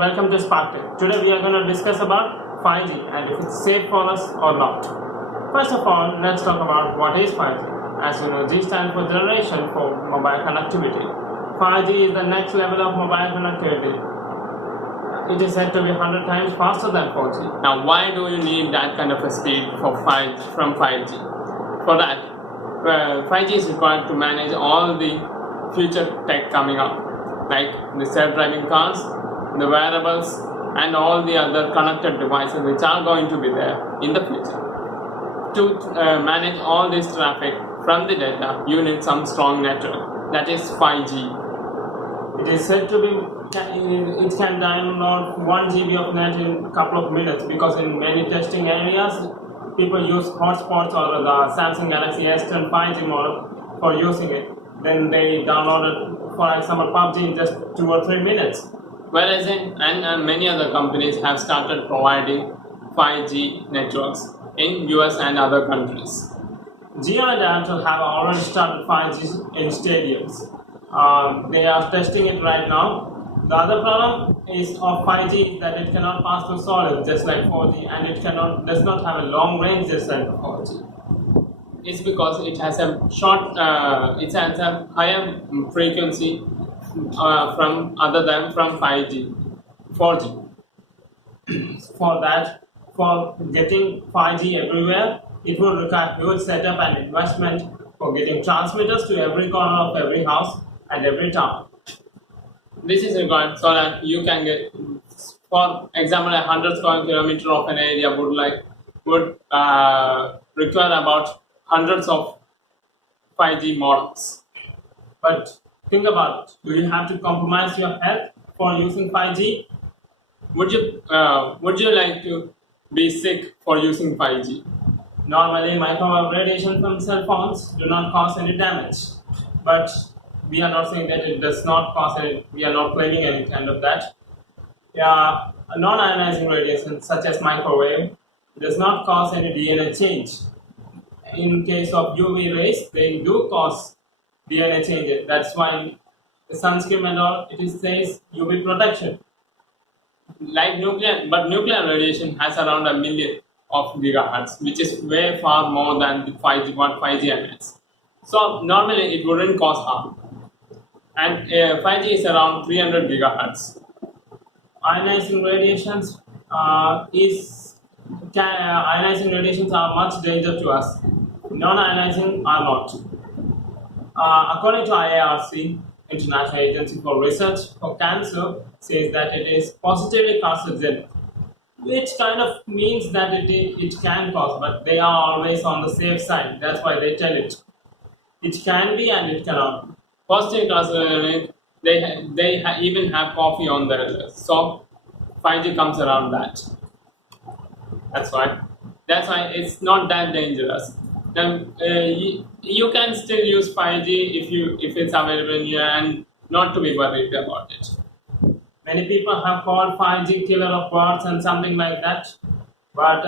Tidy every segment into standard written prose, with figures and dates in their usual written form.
welcome to SparkTech. Today we are going to discuss about 5G and if it's safe for us or not. First of all, let's talk about what is 5G. As you know, G stands for generation for mobile connectivity. 5G is the next level of mobile connectivity. It is said to be 100 times faster than 4G. Now, why do you need that kind of a speed from 5G? For that, 5G is required to manage all the future tech coming up, like the self-driving cars, the wearables, and all the other connected devices which are going to be there in the future. To manage all this traffic from the data, you need some strong network, that is 5G. It is said to be, it can download 1 GB of net in a couple of minutes, because in many testing areas, people use hotspots or the Samsung Galaxy S10 5G model for using it. Then they download it, for example, PUBG in just 2 or 3 minutes. Whereas many other companies have started providing 5G networks in US and other countries. Jio and Airtel have already started 5G in stadiums. They are testing it right now. The other problem is of 5G is that it cannot pass through solids just like 4G, and it does not have a long range just like 4G. It's because it has a higher frequency from 5G, 4G. For getting 5G everywhere, it will require huge setup and investment for getting transmitters to every corner of every house and every town. This is required so that you can get, for example, 100 square kilometer of an area would require about hundreds of 5G modems. But think about it. Do you have to compromise your health for using 5G? Would you like to be sick for using 5G? Normally, microwave radiation from cell phones do not cause any damage, but we are not saying that it does not cause any. We are not claiming any kind of that. Non-ionizing radiation, such as microwave, does not cause any DNA change. In case of UV rays, they do cause DNA changes. That's why the sunscreen and all, it says UV protection. Like nuclear radiation has around 1 million of gigahertz, which is way far more than the 5G emits. So normally it wouldn't cause harm. And 5G is around 300 gigahertz. Ionizing radiations ionizing radiations are much danger to us. Non-ionizing are not. According to IARC, International Agency for Research for Cancer, says that it is positively carcinogenic, which kind of means that it can cause, but they are always on the safe side. That's why they tell it. It can be and it cannot be. Positive carcinogenic, they even have coffee on their list. So 5G comes around that. That's why it's not that dangerous. Then you can still use 5G if it's available in you, and not to be worried about it. Many people have called 5G killer of birds and something like that, but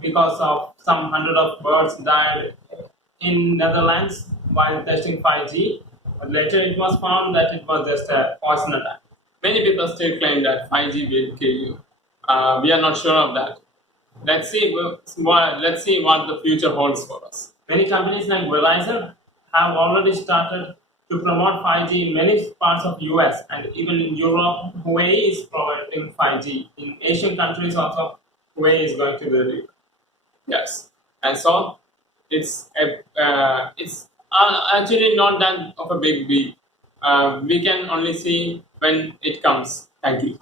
because of some 100 of birds died in Netherlands while testing 5G, but later it was found that it was just a poison attack. Many people still claim that 5G will kill you. We are not sure of that. Let's see what the future holds for us. Many companies like Verizon have already started to promote 5G in many parts of US, and even in Europe, Huawei is promoting 5G. In Asian countries also, Huawei is going to the lead. Yes, and so it's actually not that of a big deal. We can only see when it comes. Thank you.